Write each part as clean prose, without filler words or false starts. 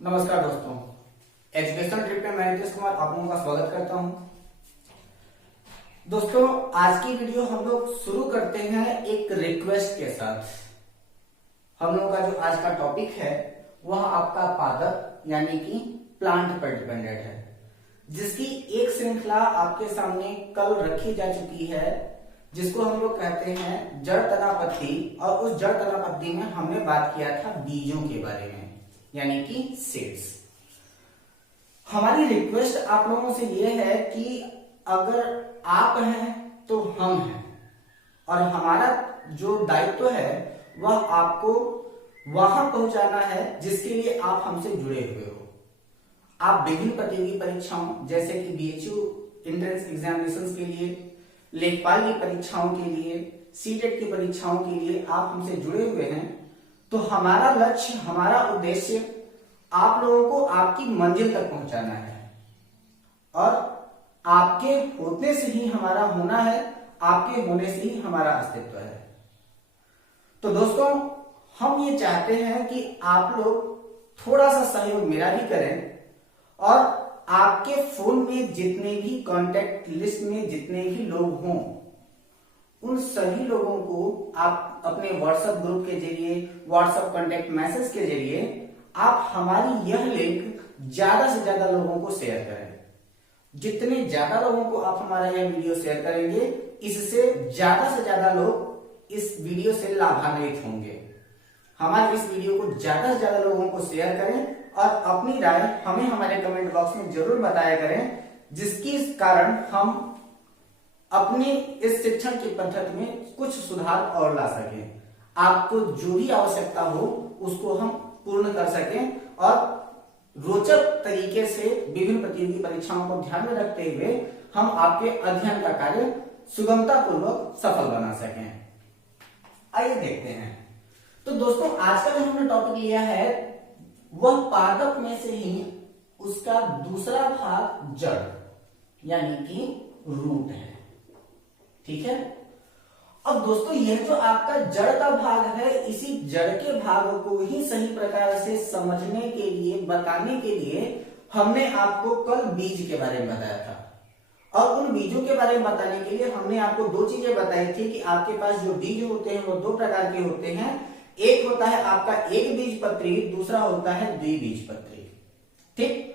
नमस्कार दोस्तों, education trip में मैं नीतीश कुमार आप लोगों का स्वागत करता हूं। दोस्तों, आज की वीडियो हम लोग शुरू करते हैं एक रिक्वेस्ट के साथ। हम लोगों का जो आज का टॉपिक है वह आपका पादप यानी कि प्लांट पर डिपेंडेंट है, जिसकी एक श्रृंखला आपके सामने कल रखी जा चुकी है, जिसको हम लोग कहते हैं जड़ तना पत्ती। और उस जड़ तना पत्ती में हमने बात किया था बीजों के बारे में, यानी कि सीड्स। हमारी रिक्वेस्ट आप लोगों से यह है कि अगर आप हैं तो हम हैं, और हमारा जो दायित्व है वह आपको वहां पहुंचाना है जिसके लिए आप हमसे जुड़े हुए हो। आप विभिन्न प्रतियोगी परीक्षाओं जैसे कि बीएचयू एंट्रेंस एग्जामिनेशंस के लिए, लेखपाल की परीक्षाओं के लिए, सीटेट की परीक्षाओं के लिए आप हमसे जुड़े हुए हैं। तो हमारा लक्ष्य, हमारा उद्देश्य आप लोगों को आपकी मंजिल तक पहुंचाना है, और आपके होने से ही हमारा होना है, आपके होने से ही हमारा अस्तित्व है। तो दोस्तों, हम ये चाहते हैं कि आप लोग थोड़ा सा सहयोग मेरा भी करें, और आपके फोन में जितने भी कांटेक्ट लिस्ट में जितने भी लोग हों, उन सभी लोगों को आप अपने व्हाट्सएप ग्रुप के जरिए, व्हाट्सएप कांटेक्ट मैसेज के जरिए आप हमारी यह लिंक ज्यादा से ज्यादा लोगों को शेयर करें। जितने ज्यादा लोगों को आप हमारा यह वीडियो शेयर करेंगे, इससे ज्यादा से ज्यादा लोग इस वीडियो से लाभान्वित होंगे। हमारे इस वीडियो को ज्यादा से ज्यादा लोगों को शेयर करें, और अपनी राय हमें हमारे कमेंट बॉक्स में जरूर बताया करें, जिसके कारण हम अपनी इस शिक्षण की पद्धति में कुछ सुधार और ला सकें। आपको जो भी आवश्यकता हो उसको हम पूर्ण कर सकें, और रोचक तरीके से विभिन्न प्रतियोगी परीक्षाओं को ध्यान में रखते हुए हम आपके अध्ययन का कार्य सुगमता पूर्वक सफल बना सकें। आइए देखते हैं। तो दोस्तों, आज का जो हमने टॉपिक लिया है वह पादप में से ही उसका दूसरा भाग जड़ यानी कि रूट है। ठीक है। अब दोस्तों, यह जो आपका जड़ का भाग है, इसी जड़ के भाग को ही सही प्रकार से समझने के लिए, बताने के लिए हमने आपको कल बीज के बारे में बताया था। और उन बीजों के बारे में बताने के लिए हमने आपको दो चीजें बताई थी कि आपके पास जो बीज होते हैं वो दो प्रकार के होते हैं। एक होता है आपका एक बीजपत्री, दूसरा होता है द्विबीजपत्री। ठीक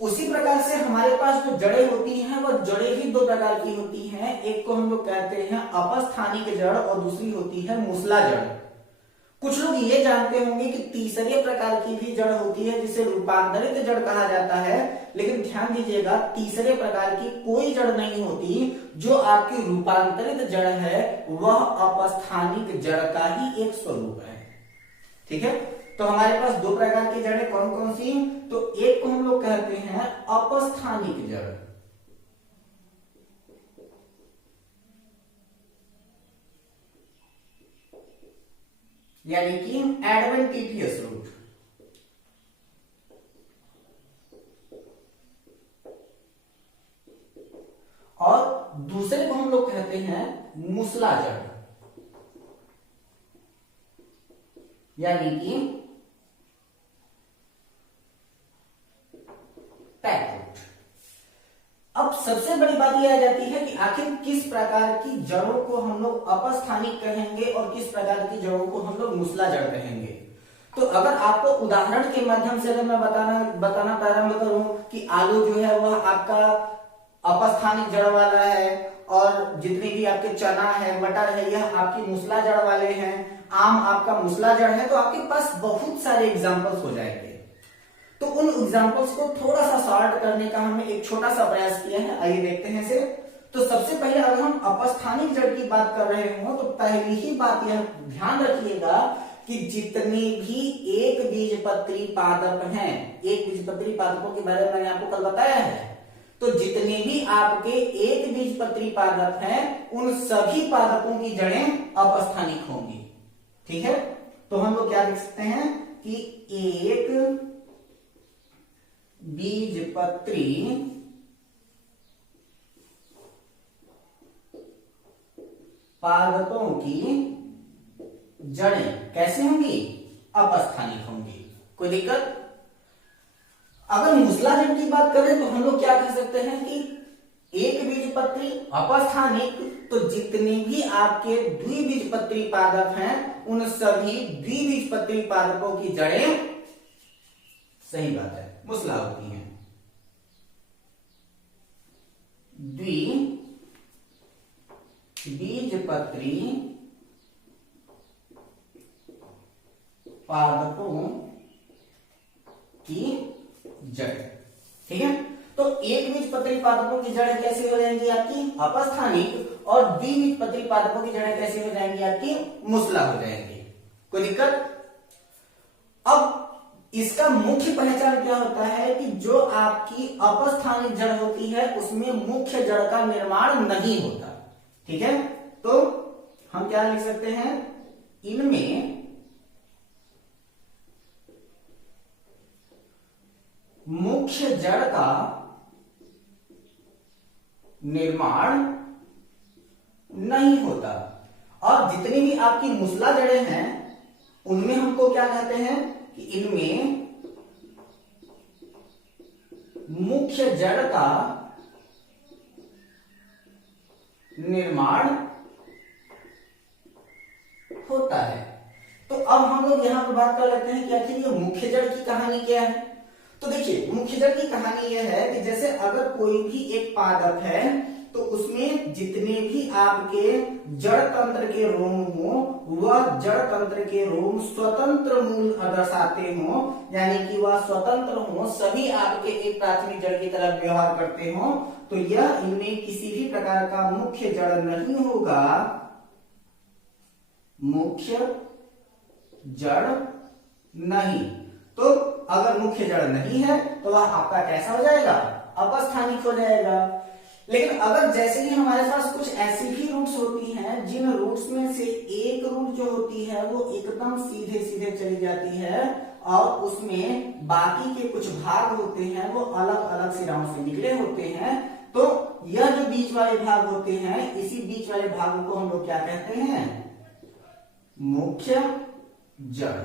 उसी प्रकार से हमारे पास जो जड़ें होती हैं वह जड़ें भी दो प्रकार की होती हैं। एक को हम लोग कहते हैं अपस्थानिक जड़, और दूसरी होती है मूसला जड़। कुछ लोग ये जानते होंगे कि तीसरे प्रकार की भी जड़ होती है जिसे रूपांतरित जड़ कहा जाता है, लेकिन ध्यान दीजिएगा, तीसरे प्रकार की कोई जड़ नहीं होती। जो आपकी रूपांतरित जड़ है वह अपस्थानिक जड़ का ही एक स्वरूप है। ठीक है। तो हमारे पास दो प्रकार की जड़ें कौन कौन सी? तो एक को हम लोग कहते हैं अपस्थानिक जड़, यानी कि एडवेंटिशियस रूट, और दूसरे को हम लोग कहते हैं मूसला जड़, यानी कि टैगरूट। अब सबसे बड़ी बात यह आ जाती है कि आखिर किस प्रकार की जड़ों को हम लोग अपस्थानिक कहेंगे और किस प्रकार की जड़ों को हम लोग मूसला जड़ कहेंगे। तो अगर आपको उदाहरण के माध्यम से अगर मैं बताना प्रारंभ करूं कि आलू जो है वह आपका अपस्थानिक जड़ वाला है, और जितनी भी आपके चना है, मटर है, यह आपकी मूसला जड़ वाले हैं, आम आपका मूसला जड़ है, तो आपके पास बहुत सारे एग्जाम्पल्स हो जाएंगे। तो उन एग्जाम्पल्स को थोड़ा सा सॉर्ट करने का हमने एक छोटा सा प्रयास किया है। आइए देखते हैं इसे। तो सबसे पहले अगर हम अपस्थानिक जड़ की बात कर रहे हो तो पहली ही बात यह ध्यान रखिएगा कि जितने भी एक बीजपत्री पादप हैं, एक बीजपत्री पादपों के बारे में मैंने आपको कल बताया है, तो जितने भी आपके एक बीजपत्री पादप हैं उन सभी पादपों की जड़ें अपस्थानिक होंगी। ठीक है। तो हम लोग क्या लिख सकते हैं कि एक बीजपत्री पादपों की जड़ें कैसे होंगी? अपस्थानिक होंगी। कोई दिक्कत? अगर मूसला जड़ की बात करें तो हम लोग क्या कह सकते हैं कि एक बीजपत्री अपस्थानिक, तो जितने भी आपके द्विबीजपत्री पादप हैं उन सभी द्विबीजपत्री पादपों की जड़ें, सही बात है, मूसला होती हैं। द्विबीजपत्री पादपों की जड़, ठीक है। तो एक बीजपत्री पादपों की जड़ें कैसी हो जाएंगी आपकी अपस्थानिक, और द्विबीजपत्री पादपों की जड़ें कैसी हो जाएंगी आपकी मूसला हो जाएंगी। कोई दिक्कत? अब इसका मुख्य पहचान क्या होता है कि जो आपकी अपस्थानिक जड़ होती है उसमें मुख्य जड़ का निर्माण नहीं होता, ठीक है। तो हम क्या लिख सकते हैं, इनमें मुख्य जड़ का निर्माण नहीं होता। और जितनी भी आपकी मूसला जड़ें हैं उनमें हमको क्या कहते हैं कि इनमें मुख्य जड़ का निर्माण होता है। तो अब हम लोग यहां पर बात कर लेते हैं कि आखिर ये मुख्य जड़ की कहानी क्या है। तो देखिए, मुख्य जड़ की कहानी यह है कि जैसे अगर कोई भी एक पादप है तो उसमें जितने भी आपके जड़ तंत्र के रोम हो वह जड़ तंत्र के रोम स्वतंत्र मूल दर्शाते हो, यानी कि वह स्वतंत्र हो, सभी आपके एक प्राथमिक जड़ की तरह व्यवहार करते हो, तो यह इनमें किसी भी प्रकार का मुख्य जड़ नहीं होगा, मुख्य जड़ नहीं। तो अगर मुख्य जड़ नहीं है तो वह आपका कैसा हो जाएगा, अपस्थानिक हो जाएगा। लेकिन अगर जैसे ही हमारे पास कुछ ऐसी भी रूट्स होती हैं जिन रूट्स में से एक रूट जो होती है वो एकदम सीधे सीधे चली जाती है और उसमें बाकी के कुछ भाग होते हैं वो अलग अलग सिराओं से निकले होते हैं, तो यह जो बीच वाले भाग होते हैं, इसी बीच वाले भागों को हम लोग क्या कहते हैं, मुख्य जड़,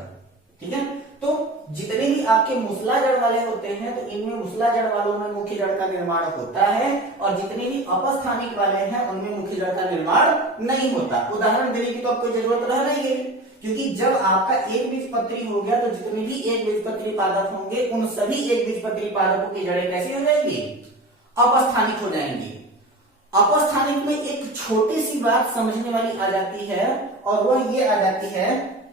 ठीक है। तो जितने भी आपके मूसला जड़ वाले होते हैं तो इनमें मूसला जड़ वालों में मुख्य जड़ का निर्माण होता है, और जितने भी अपस्थानिक वाले हैं उनमें मुख्य जड़ का निर्माण नहीं होता। उदाहरण देने की तो आपको जरूरत रह नहीं गई, क्योंकि जब आपका एक बीजपत्री हो गया तो जितने भी एक बीजपत्री पादप होंगे उन सभी एक बीजपत्री पादपों की जड़ें कैसी हो जाएंगी, अपस्थानिक हो जाएंगी। अपस्थानिक में एक छोटी सी बात समझने वाली आ जाती है, और वह ये आ जाती है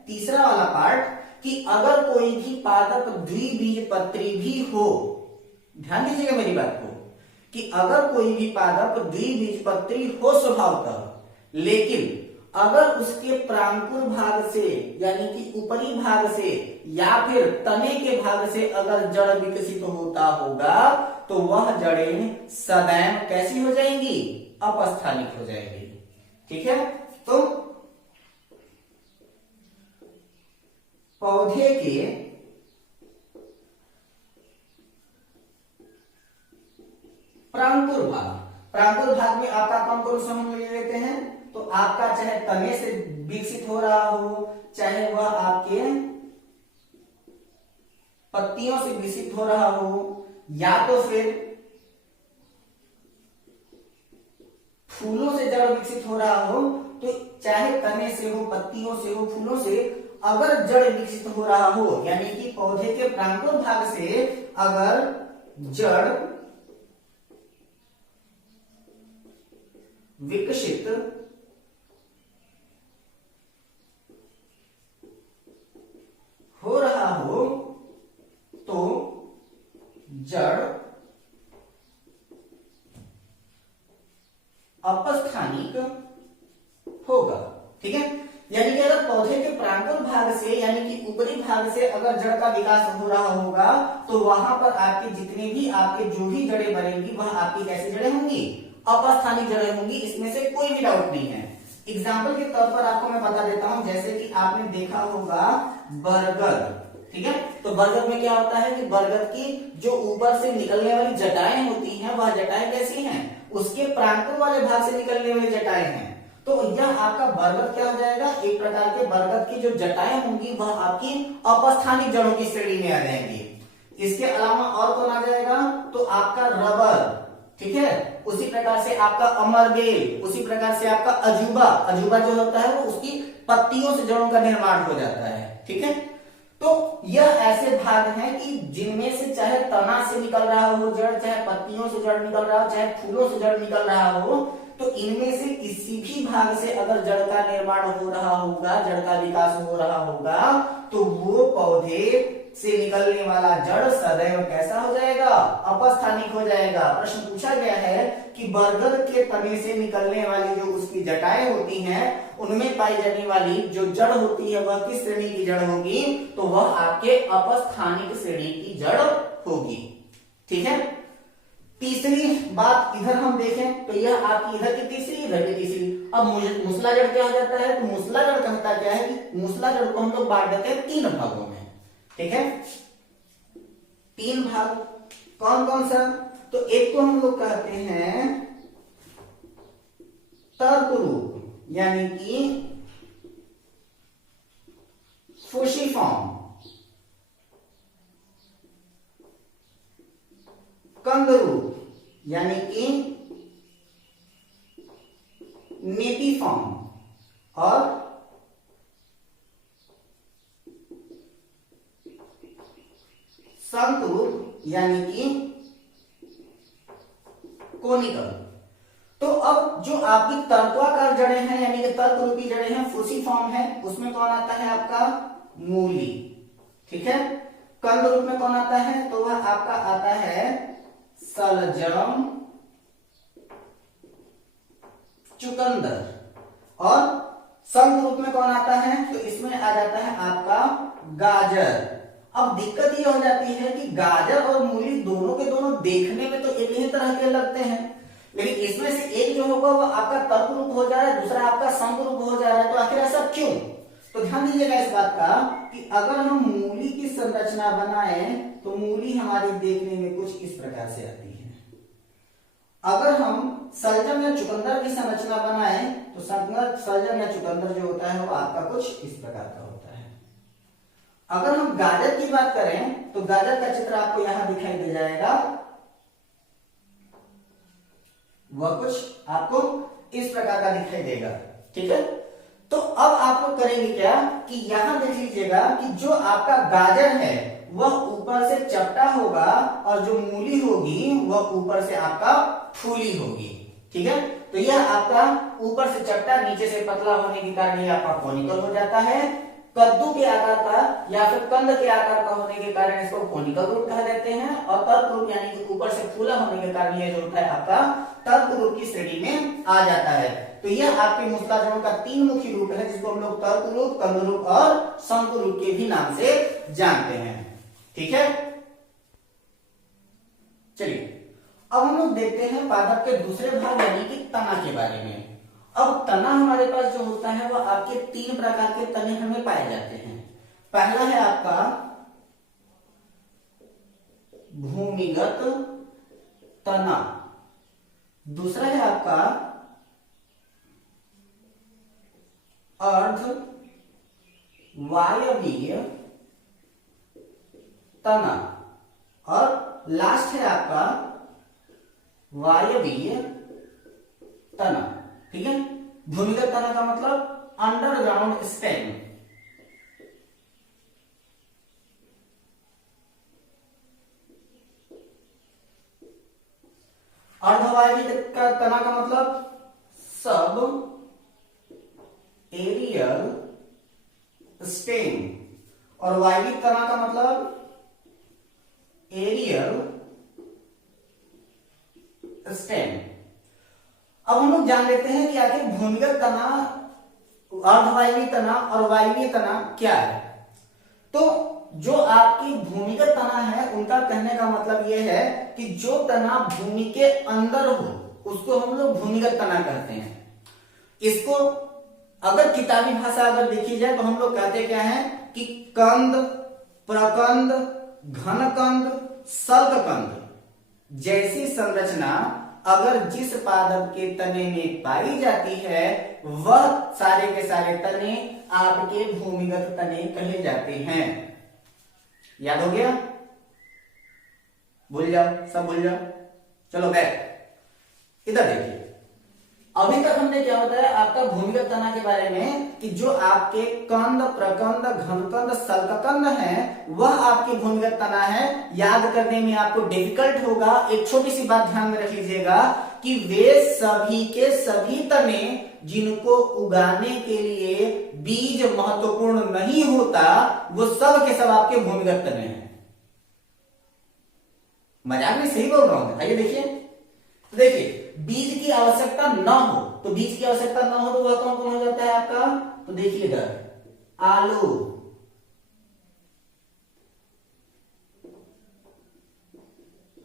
तीसरा वाला पार्ट, कि अगर कोई भी पादप द्विबीजपत्री भी हो, ध्यान दीजिएगा मेरी बात को, कि अगर कोई भी पादप द्विबीजपत्री हो स्वभावतः, लेकिन अगर उसके प्रांकुर भाग से यानी कि ऊपरी भाग से या फिर तने के भाग से अगर जड़ विकसित होता होगा तो वह जड़ें सदैव कैसी हो जाएंगी, अपस्थानिक हो जाएंगी, ठीक है। तो पौधे के प्रांकुर भाग में आपका कौन कौन सा हम ले लेते हैं, तो आपका चाहे तने से विकसित हो रहा हो, चाहे वह आपके पत्तियों से विकसित हो रहा हो, या तो फिर फूलों से जड़ विकसित हो रहा हो, तो चाहे तने से हो, पत्तियों से हो, फूलों से अगर जड़ विकसित हो रहा हो, यानी कि पौधे के प्रांकुर भाग से अगर जड़ विकसित हो रहा हो तो जड़ अपस्थानिक होगा, ठीक है। यानी कि अगर पौधे के प्रांकुर भाग से यानी कि ऊपरी भाग से अगर जड़ का विकास हो रहा होगा तो वहां पर आपके जितने भी आपके जो भी जड़ें बनेंगी वह आपकी कैसी जड़ें होंगी, अपस्थानिक जड़ें होंगी, इसमें से कोई भी डाउट नहीं है। एग्जाम्पल के तौर पर आपको मैं बता देता हूं, जैसे कि आपने देखा होगा बरगद, ठीक है। तो बरगद में क्या होता है कि बरगद की जो ऊपर से निकलने वाली जटाएं होती हैं वह जटाएं कैसी हैं, उसके प्रांकुर वाले भाग से निकलने वाली जटाएं हैं। तो यह आपका बरगद क्या हो जाएगा, एक प्रकार के बरगद की जो जटाएं होंगी वह आपकी अपस्थानिक जड़ों की श्रेणी में आ जाएंगी। इसके अलावा और कौन आ जाएगा, तो आपका रबर, ठीक है। उसी प्रकार से आपका अमरबेल, उसी प्रकार से आपका अजूबा, अजूबा जो होता है वो उसकी पत्तियों से जड़ों का निर्माण हो जाता है, ठीक है। तो यह ऐसे भाग हैं कि जिनमें से चाहे तना से निकल रहा हो जड़, चाहे पत्तियों से जड़ निकल रहा हो, चाहे फूलों से जड़ निकल रहा हो, तो इनमें से किसी भी भाग से अगर जड़ का निर्माण हो रहा होगा, जड़ का विकास हो रहा होगा, तो वो पौधे से निकलने वाला जड़ सदैव कैसा हो जाएगा, अपस्थानिक हो जाएगा। प्रश्न पूछा गया है कि बरगद के तने से निकलने वाली जो उसकी जटाएं होती हैं, उनमें पाई जाने वाली जो जड़ होती है वह किस श्रेणी की जड़ होगी, तो वह आपके अपस्थानिक श्रेणी की जड़ होगी, ठीक है। तीसरी बात इधर हम देखें तो यह आपकी इधर की तीसरी, इधर की तीसरी। अब मुसला जड़ क्या हो जाता है, तो मुसला जड़ कहता क्या है कि मुसला जड़ को हम लोग बांट देते हैं 3 भागों में, ठीक है। 3 भाग कौन कौन सा, तो एक को हम लोग कहते हैं तर्क रूप, यानी कि फूसीफॉर्म, कंद रूप यानी कि नेटिफॉर्म, और संत रूप यानी कि कोनिकल। तो अब जो आपकी तर्कवाकार जड़ें हैं यानी कि तर्क रूपी जड़ें हैं, फूसीफॉर्म है, उसमें कौन आता है आपका मूली, ठीक है। कंद रूप में कौन आता है, तो वह आपका आता है सलजम, चुकंदर, और संत रूप में कौन आता है, तो इसमें आ जाता है आपका गाजर। अब दिक्कत ये हो जाती है कि गाजर और मूली दोनों के दोनों देखने में तो एक ही तरह के लगते हैं, लेकिन इसमें से एक जो होगा वो आपका तर्क रूप हो जा रहा है, दूसरा आपका संत रूप हो जा रहा है। तो आखिर ऐसा क्यों, तो ध्यान दीजिएगा इस बात का कि अगर हम मूली की संरचना बनाएं तो मूली हमारी देखने में कुछ इस प्रकार से आती है। अगर हम सलजम या चुकंदर की संरचना बनाएं तो सलजम या चुकंदर जो होता है वो आपका कुछ इस प्रकार का होता है। अगर हम गाजर की बात करें तो गाजर का चित्र आपको यहां दिखाई दे जाएगा, वह कुछ आपको इस प्रकार का दिखाई देगा, ठीक है। तो अब आप लोग करेंगे क्या कि यहां देख लीजिएगा कि जो आपका गाजर है वह ऊपर से चपटा होगा और जो मूली होगी वह ऊपर से आपका फूली होगी, ठीक है। तो यह आपका ऊपर से चपटा नीचे से पतला होने के कारण यह आपका कोनिकल हो जाता है। कद्दू के आकार का या फिर कंद के आकार का होने के कारण इसको कोनिकल रूप कह देते हैं, और तर्क रूप यानी कि ऊपर से फूला होने के कारण यह जो होता है आपका तर्क रूप की श्रेणी में आ जाता है। तो यह आपके मुसला जड़ों का 3 मुख्य रूप है जिसको हम लोग तर्क रूप, कंद रूप और शंकु रूप के भी नाम से जानते हैं, ठीक है। चलिए अब हम लोग देखते हैं पादप के दूसरे भाग यानी कि तना के बारे में। अब तना हमारे पास जो होता है वह आपके 3 प्रकार के तने हमें पाए जाते हैं। पहला है आपका भूमिगत तना, दूसरा है आपका अर्ध वायवीय तना, और लास्ट है आपका वायवीय तना, ठीक है। भूमिगत तना का मतलब अंडरग्राउंड स्टेम, अर्धवायवीय तना का मतलब सब एरियल स्टेम, और वायवीय तना का मतलब एरियल स्टेम। अब हम लोग जान लेते हैं कि आखिर भूमिगत तना, अर्धवायवीय तना और वायवीय तना क्या है। तो जो आपकी भूमिगत तना है उनका कहने का मतलब यह है कि जो तना भूमि के अंदर हो उसको हम लोग भूमिगत तना कहते हैं। इसको अगर किताबी भाषा अगर देखी जाए तो हम लोग कहते क्या है कि कंद, प्रकंद, घनकंद, सल्ककंद जैसी संरचना अगर जिस पादप के तने में पाई जाती है वह सारे के सारे तने आपके भूमिगत तने कहे जाते हैं। याद हो गया? भूल जाओ, सब भूल जाओ। चलो बैक, इधर देखिए। अभी तक हमने क्या बताया आपका भूमिगत तना के बारे में कि जो आपके कंद, प्रकंद, घनकंद, सल्ककंद है वह आपकी भूमिगत तना है। याद करने में आपको डिफिकल्ट होगा। एक छोटी सी बात ध्यान में रख लीजिएगा कि वे सभी के सभी तने जिनको उगाने के लिए बीज महत्वपूर्ण नहीं होता वो सब के सब आपके भूमिगत तने हैं। मजाक में सही बोल रहा हूं? आइए देखिए, तो देखिए बीज की आवश्यकता ना हो, तो बीज की आवश्यकता ना हो तो वह कौन कौन हो जाता है आपका? तो देखिए इधर आलू,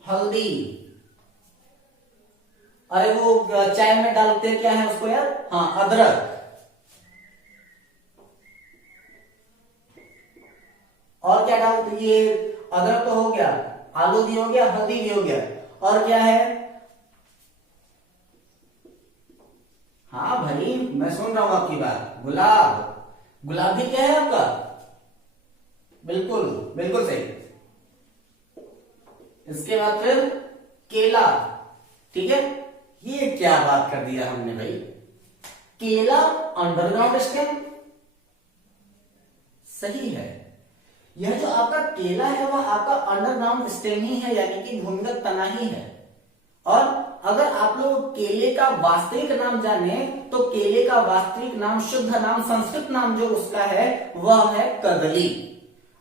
हल्दी, अरे वो चाय में डालते हैं क्या है उसको यार, हाँ अदरक, और क्या डालते? ये अदरक तो हो गया, आलू भी हो गया, हल्दी भी हो गया, और क्या है? हाँ भाई मैं सुन रहा हूं आपकी बात। गुलाब, गुलाब भी क्या है आपका? बिल्कुल बिल्कुल सही। इसके बाद फिर केला, ठीक है। ये क्या बात कर दिया हमने भाई, केला अंडरग्राउंड स्टेम, सही है। यह जो आपका केला है वह आपका अंडरग्राउंड स्टेम ही है, यानी कि भूमिगत तना ही है। और अगर आप लोग केले का वास्तविक नाम जाने तो केले का वास्तविक नाम, शुद्ध नाम, संस्कृत नाम जो उसका है वह है कदली,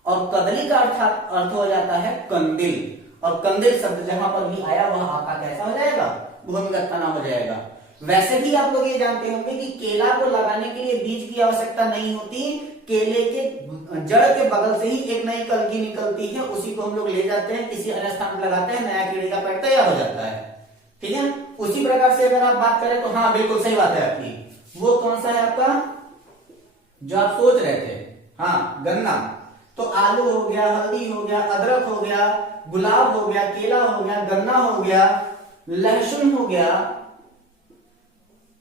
और कदली का अर्थ हो जाता है कंदिल, और कंदिल शब्द जहां पर भी आया वह आपका कैसा हो जाएगा? भूमिगत तना हो जाएगा। वैसे भी आप लोग ये जानते होंगे कि केला को लगाने के लिए बीज की आवश्यकता नहीं होती। केले के जड़ के बगल से ही एक नई कलगी निकलती है, उसी को हम लोग ले जाते हैं, किसी अन्य स्थान पर लगाते हैं, नया कीड़े का पेड़ तैयार हो जाता है, ठीक है। उसी प्रकार से अगर आप बात करें तो हाँ बिल्कुल सही बात है आपकी। वो कौन सा है आपका जो आप सोच रहे थे? हाँ गन्ना। तो आलू हो गया, हल्दी हो गया, अदरक हो गया, गुलाब हो गया, केला हो गया, गन्ना हो गया, लहसुन हो गया।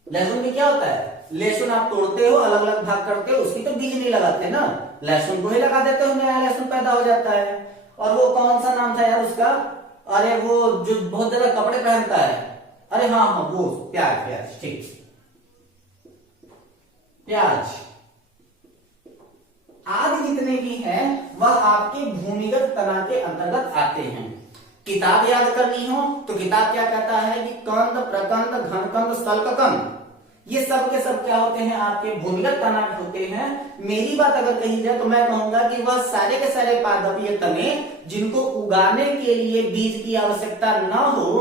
लहसुन में क्या होता है? लहसुन आप तोड़ते हो, अलग अलग भाग करते हो, उसकी तो बीज नहीं लगाते ना, लहसुन को ही लगा देते हो, नया लहसुन पैदा हो जाता है। और वो कौन सा नाम था यार उसका? अरे वो जो बहुत ज्यादा कपड़े पहनता है, अरे हाँ हाँ वो प्याज, प्याज, ठीक, प्याज आदि जितने भी हैं वह आपके भूमिगत तना के अंतर्गत आते हैं। किताब याद करनी हो तो किताब क्या कहता है कि कंद, प्रकंद, घनकंद, सल्ककंद ये सब के सब क्या होते हैं? आपके भूमिगत तना होते हैं। मेरी बात अगर कही जाए तो मैं कहूंगा कि वह सारे के सारे पादपीय तने जिनको उगाने के लिए बीज की आवश्यकता ना हो,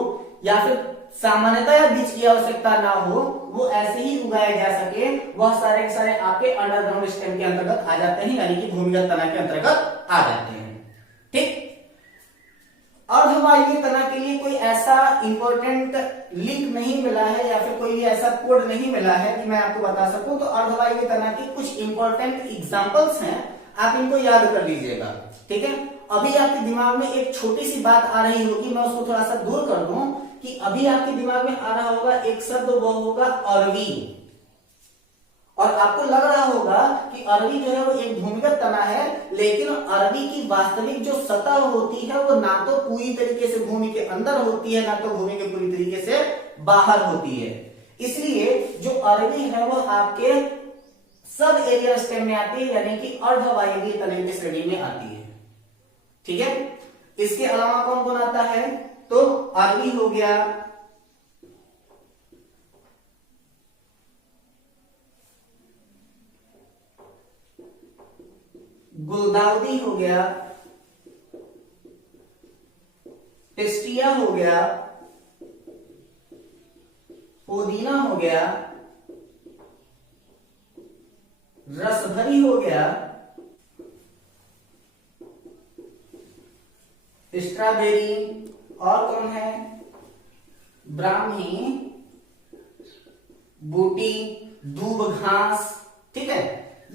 या फिर सामान्यतः बीज की आवश्यकता ना हो, वो ऐसे ही उगाए जा सके, वह सारे के सारे आपके अंडरग्राउंड स्टेम के अंतर्गत आ जाते हैं, यानी कि भूमिगत तना के अंतर्गत आ जाते हैं, ठीक। अर्धवायवीय तना के लिए कोई ऐसा इंपॉर्टेंट लिंक नहीं मिला है या फिर कोई ऐसा कोड नहीं मिला है कि मैं आपको बता सकूं। तो अर्धवायवीय तना की कुछ इंपॉर्टेंट एग्जांपल्स हैं, आप इनको याद कर लीजिएगा, ठीक है। अभी आपके दिमाग में एक छोटी सी बात आ रही होगी, मैं उसको थोड़ा सा दूर कर दूं कि अभी आपके दिमाग में आ रहा होगा एक शब्द, वो होगा अरवी। और आपको लग रहा होगा कि अरवी जो है वो एक भूमिगत तना है, लेकिन अरवी की वास्तविक जो सतह होती है वो ना तो पूरी तरीके से भूमि के अंदर होती है, ना तो भूमि के पूरी तरीके से बाहर होती है। इसलिए जो अरवी है वो आपके सब एरियल स्टेम में आती है, यानी कि अर्धवायवीय तने की श्रेणी में आती है, ठीक है। इसके अलावा कौन कौन आता है? तो अरवी हो गया, गुलदाउदी हो गया, टिस्टिया हो गया, पुदीना हो गया, रसभरी हो गया, स्ट्रॉबेरी, और कौन है? ब्राह्मी, बूटी, दूब घास, ठीक है।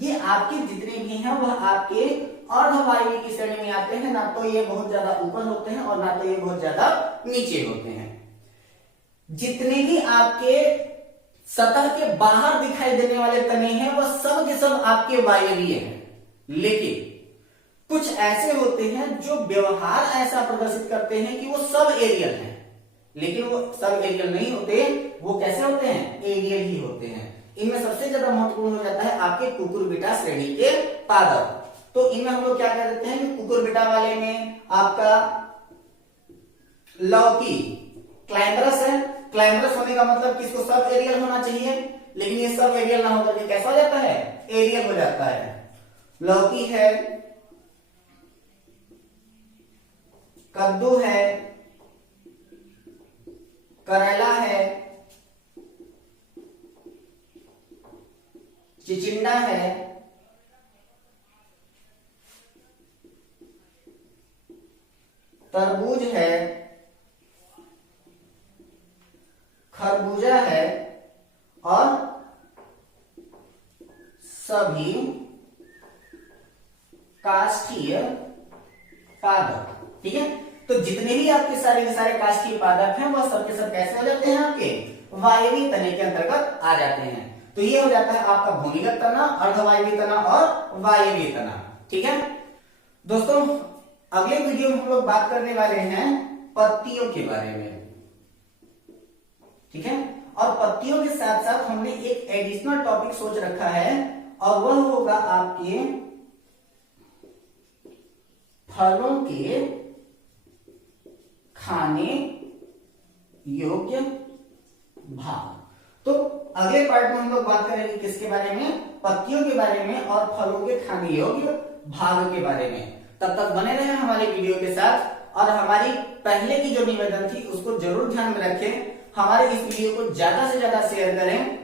ये आपके जितने भी हैं वह आपके अर्धवायवीय की श्रेणी में आते हैं, ना तो ये बहुत ज्यादा ऊपर होते हैं और ना तो ये बहुत ज्यादा नीचे होते हैं। जितने भी आपके सतह के बाहर दिखाई देने वाले तने हैं वह सब के सब आपके वायवीय हैं, लेकिन कुछ ऐसे होते हैं जो व्यवहार ऐसा प्रदर्शित करते हैं कि वो सब एरियल हैं, लेकिन वो सब एरियल नहीं होते, वो कैसे होते हैं, एरियल ही होते हैं। इनमें सबसे ज्यादा महत्वपूर्ण हो जाता है आपके कुकुरबिटा श्रेणी के पादप। तो इनमें हम लोग क्या कर देते हैं कि कुकुरबिटा वाले में आपका लौकी क्लाइम्बरस है। क्लाइम्बरस होने का मतलब कि इसको सब एरियल होना चाहिए, लेकिन ये सब एरियल ना होकर के कैसा हो जाता है, एरियल हो जाता है। लौकी है, कद्दू है, करेला है, चिचिंडा है, तरबूज है, खरबूजा है और सभी काष्ठीय पादप। ठीक है, तो जितने भी आपके सारे के सारे काष्ठीय पादप हैं वह सबके सब कैसे हो जाते हैं, आपके वायवीय तने के अंतर्गत आ जाते हैं। तो ये हो जाता है आपका भूमिगत तना, अर्धवायवीय तना और वायवीय तना। ठीक है दोस्तों, अगले वीडियो में हम लोग बात करने वाले हैं पत्तियों के बारे में। ठीक है, और पत्तियों के साथ साथ हमने एक एडिशनल टॉपिक सोच रखा है, और वह होगा आपके फलों के खाने योग्य भाग। तो अगले पार्ट में हम लोग बात करेंगे किसके बारे में, पत्तियों के बारे में और फलों के खाने योग्य भाग के बारे में। तब तक बने रहे हमारे वीडियो के साथ, और हमारी पहले की जो निवेदन थी उसको जरूर ध्यान में रखें, हमारे इस वीडियो को ज्यादा से ज्यादा शेयर करें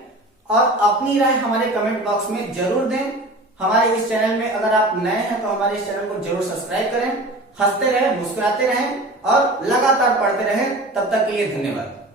और अपनी राय हमारे कमेंट बॉक्स में जरूर दें। हमारे इस चैनल में अगर आप नए हैं तो हमारे इस चैनल को जरूर सब्सक्राइब करें। हंसते रहें, मुस्कुराते रहें और लगातार पढ़ते रहें। तब तक के लिए धन्यवाद।